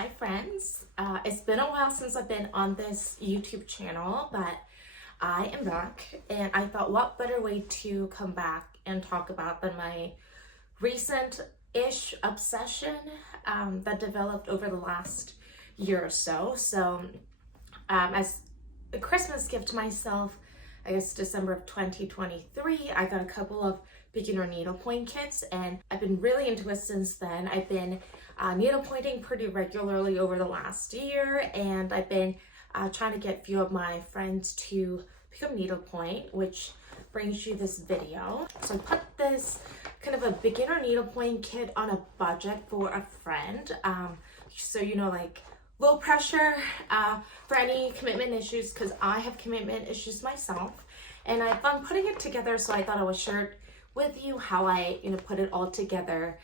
Hi friends, it's been a while since I've been on this YouTube channel, but I am back and I thought what better way to come back and talk about than my recent-ish obsession that developed over the last year or so. As a Christmas gift to myself, I guess December of 2023, I got a couple of beginner needlepoint kits and I've been really into it since then. I've been needlepointing pretty regularly over the last year, and I've been trying to get a few of my friends to pick up needlepoint, which brings you this video. So I put this kind of a beginner needlepoint kit on a budget for a friend. So like low pressure for any commitment issues, because I have commitment issues myself, and I've been putting it together, so I thought I would share it with you how I put it all together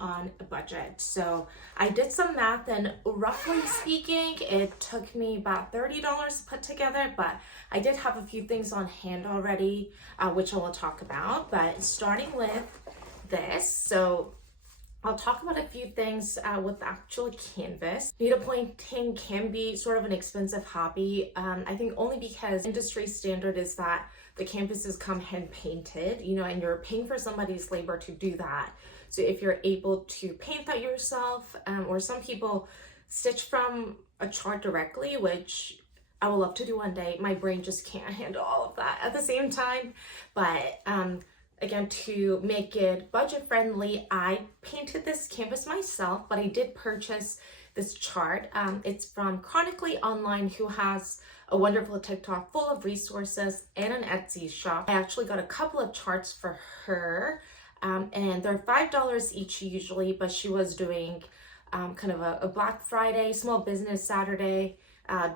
on a budget. So I did some math, and roughly speaking it took me about $30 to put together, but I did have a few things on hand already, which I will talk about. But starting with this, so I'll talk about a few things with actual canvas. Needlepointing can be sort of an expensive hobby. I think only because industry standard is that the canvases come hand painted, and you're paying for somebody's labor to do that. So if you're able to paint that yourself, or some people stitch from a chart directly, which I would love to do one day. My brain just can't handle all of that at the same time. But again, to make it budget friendly, I painted this canvas myself, but I did purchase this chart. It's from Chronically Online, who has a wonderful TikTok full of resources and an Etsy shop. I actually got a couple of charts for her, and they're $5 each usually, but she was doing kind of a Black Friday, Small Business Saturday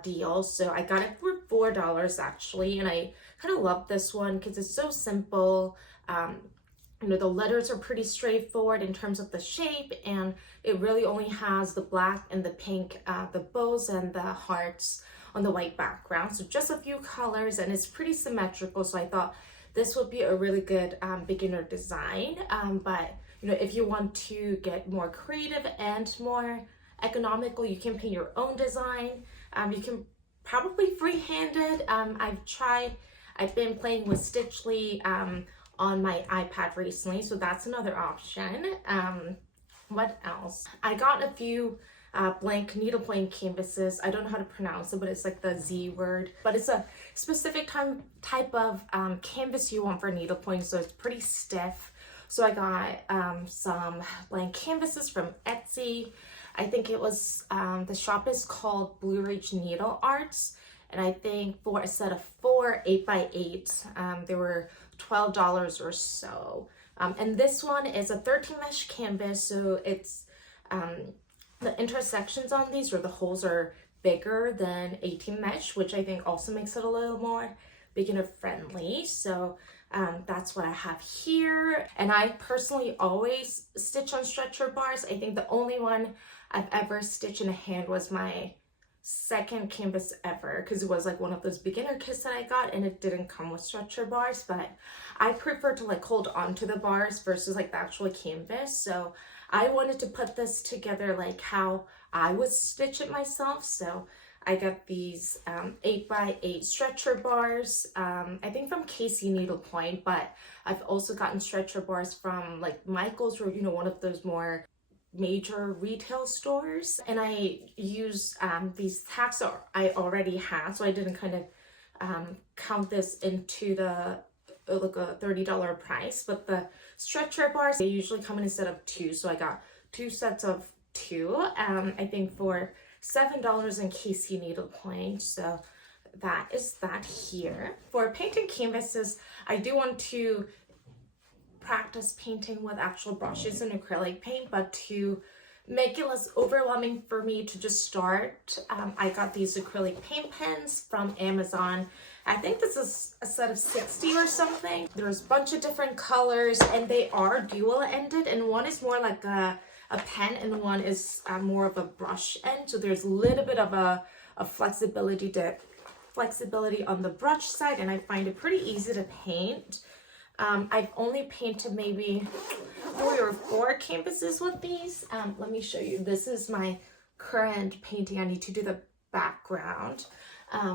deal. So I got it for $4 actually, and I kind of love this one because it's so simple. The letters are pretty straightforward in terms of the shape, and it really only has the black and the pink, the bows and the hearts on the white background. So just a few colors, and it's pretty symmetrical. So I thought this would be a really good beginner design. But if you want to get more creative and more economical, you can paint your own design. You can probably freehand it. I've been playing with Stitchly on my iPad recently, so that's another option. What else? I got a few blank needlepoint canvases. I don't know how to pronounce it, but it's like the Z word, but it's a specific type of canvas you want for needlepoint, so it's pretty stiff. So I got some blank canvases from Etsy. I think it was the shop is called Blue Ridge Needle Arts, and I think for a set of 4 8x8 they were $12 or so. And this one is a 13 mesh canvas, so it's the intersections on these, or the holes, are bigger than 18 mesh, which I think also makes it a little more beginner friendly. So that's what I have here. And I personally always stitch on stretcher bars. I think the only one I've ever stitched in a hand was my second canvas ever, because it was like one of those beginner kits that I got, and it didn't come with stretcher bars. But I prefer to hold on to the bars versus the actual canvas. So I wanted to put this together like how I would stitch it myself. So I got these 8x8 stretcher bars, I think from Casey Needlepoint, but I've also gotten stretcher bars from Michael's, or one of those more major retail stores. And I use these tacks that I already had, so I didn't kind of count this into the a $30 price. But the stretcher bars, they usually come in a set of 2, so I got 2 sets of 2, I think for $7 in Casey Needlepoint. So that is that here. For painting canvases, I do want to practice painting with actual brushes and acrylic paint, but to make it less overwhelming for me to just start, I got these acrylic paint pens from Amazon. I think this is a set of 60 or something. There's a bunch of different colors, and they are dual-ended, and one is more like a pen and one is more of a brush end. So there's a little bit of a flexibility on the brush side, and I find it pretty easy to paint. I've only painted maybe 3 or 4 canvases with these. Let me show you. This is my current painting. I need to do the background.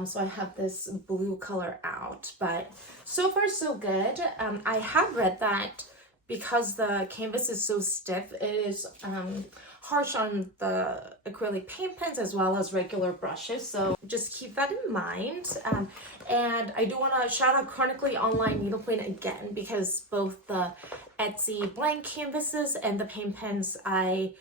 So I have this blue color out, but so far so good. I have read that because the canvas is so stiff, it is harsh on the acrylic paint pens as well as regular brushes, so just keep that in mind. And I do want to shout out Chronically Online Needlepoint again, because both the Etsy blank canvases and the paint pens, I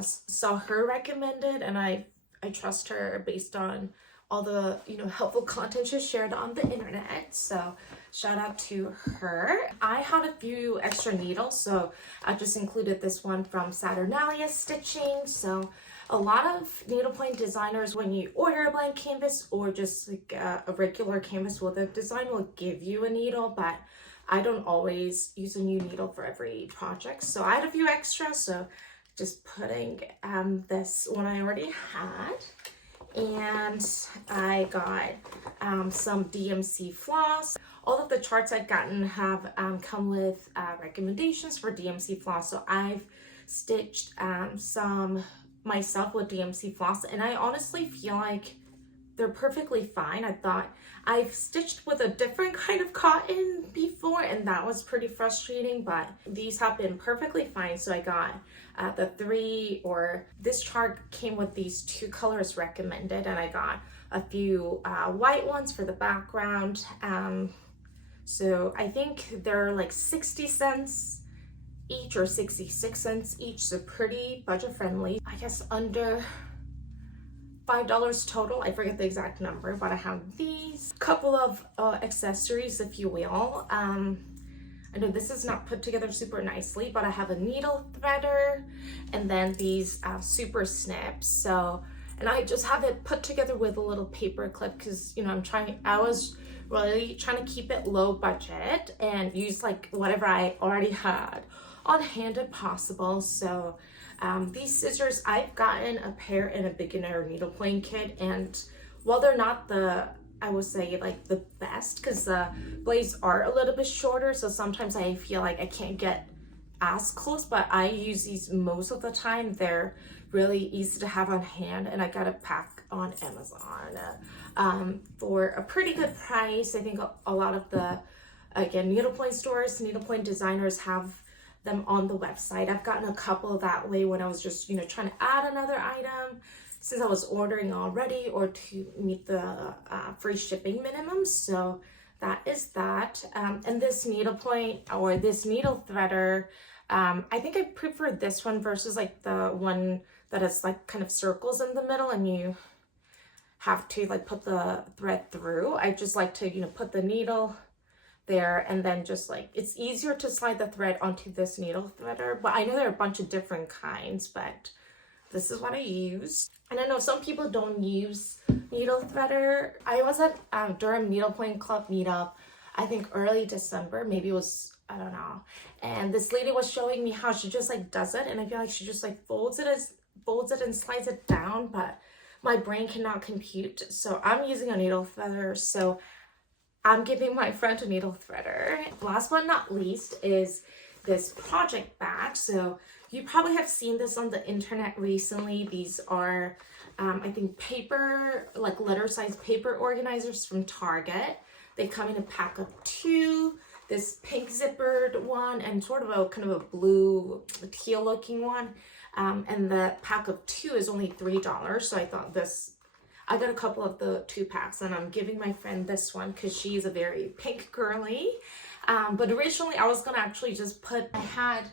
saw her recommended, and I trust her based on all the helpful content she shared on the internet, so shout out to her. I had a few extra needles, so I just included this one from Saturnalia Stitching. So a lot of needlepoint designers, when you order a blank canvas or just like a regular canvas, well, the design will give you a needle, but I don't always use a new needle for every project, so I had a few extras, so just putting this one I already had. And I got some DMC floss. All of the charts I've gotten have come with recommendations for DMC floss, so I've stitched some myself with DMC floss, and I honestly feel like they're perfectly fine. I thought I've stitched with a different kind of cotton before, and that was pretty frustrating, but these have been perfectly fine. So I got this chart came with these 2 colors recommended, and I got a few white ones for the background. So I think they're like 60 cents each or 66 cents each, so pretty budget friendly. I guess under $5 total. I forget the exact number, but I have these couple of accessories, if you will. I know this is not put together super nicely, but I have a needle threader and then these super snips. So, and I just have it put together with a little paper clip because, I was really trying to keep it low budget and use like whatever I already had on hand if possible. So these scissors, I've gotten a pair in a beginner needlepoint kit, and while they're not I would say like the best, because the blades are a little bit shorter, so sometimes I feel like I can't get as close, but I use these most of the time. They're really easy to have on hand, and I got a pack on Amazon for a pretty good price. I think a lot of the, again, needlepoint stores, needlepoint designers have them on the website. I've gotten a couple that way when I was just trying to add another item since I was ordering already, or to meet the free shipping minimum. So that is that. And this needlepoint or this needle threader, I think I prefer this one versus like the one that has like kind of circles in the middle and you have to like put the thread through. I just like to put the needle there, and then just like it's easier to slide the thread onto this needle threader. But I know there are a bunch of different kinds, but this is what I use. And I know some people don't use needle threader. I was at Durham Needlepoint Club meetup, I think early December, maybe it was, I don't know. And this lady was showing me how she just like does it, and I feel like she just like folds it and slides it down, but my brain cannot compute. So I'm using a needle threader. So I'm giving my friend a needle threader. Last but not least is this project bag. So you probably have seen this on the internet recently. These are, I think, paper, like letter size paper organizers from Target. They come in a pack of 2. This pink zippered one and sort of a kind of a blue teal looking one. And the pack of 2 is only $3. So I thought I got a couple of the 2 packs, and I'm giving my friend this one because she's a very pink girly. But originally I was gonna actually just I had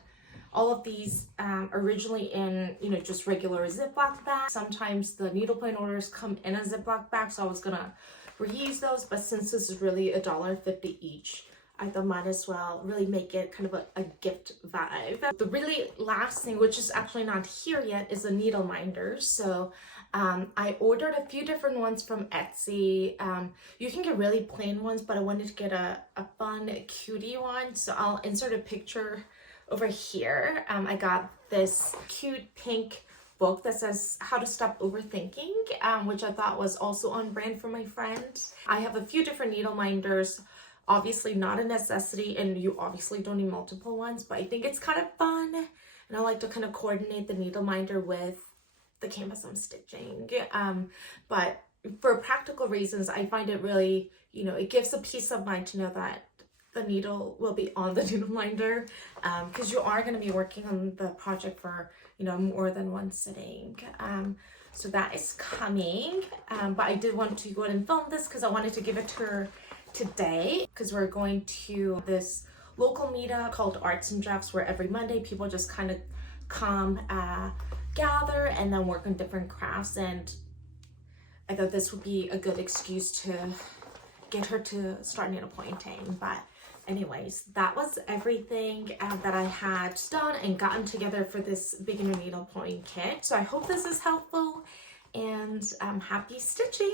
all of these originally in, just regular Ziploc bags. Sometimes the needlepoint orders come in a Ziploc bag, so I was gonna reuse those. But since this is really $1.50 each, I thought might as well really make it kind of a gift vibe. The really last thing, which is actually not here yet, is a needle minder. So I ordered a few different ones from Etsy. You can get really plain ones, but I wanted to get a fun cutie one. So I'll insert a picture over here. I got this cute pink book that says How to Stop Overthinking, which I thought was also on brand for my friend. I have a few different needle minders Obviously not a necessity, and you obviously don't need multiple ones, but I think it's kind of fun, and I like to kind of coordinate the needle minder with the canvas I'm stitching. But for practical reasons, I find it really, it gives a peace of mind to know that the needle will be on the needle minder, because you are going to be working on the project for, more than one sitting. So that is coming, but I did want to go ahead and film this because I wanted to give it to her today, because we're going to this local meetup called Arts and Drafts, where every Monday people just kind of come, gather, and then work on different crafts. And I thought this would be a good excuse to get her to start needlepointing. But anyways, that was everything that I had done and gotten together for this beginner needlepoint kit. So I hope this is helpful, and happy stitching!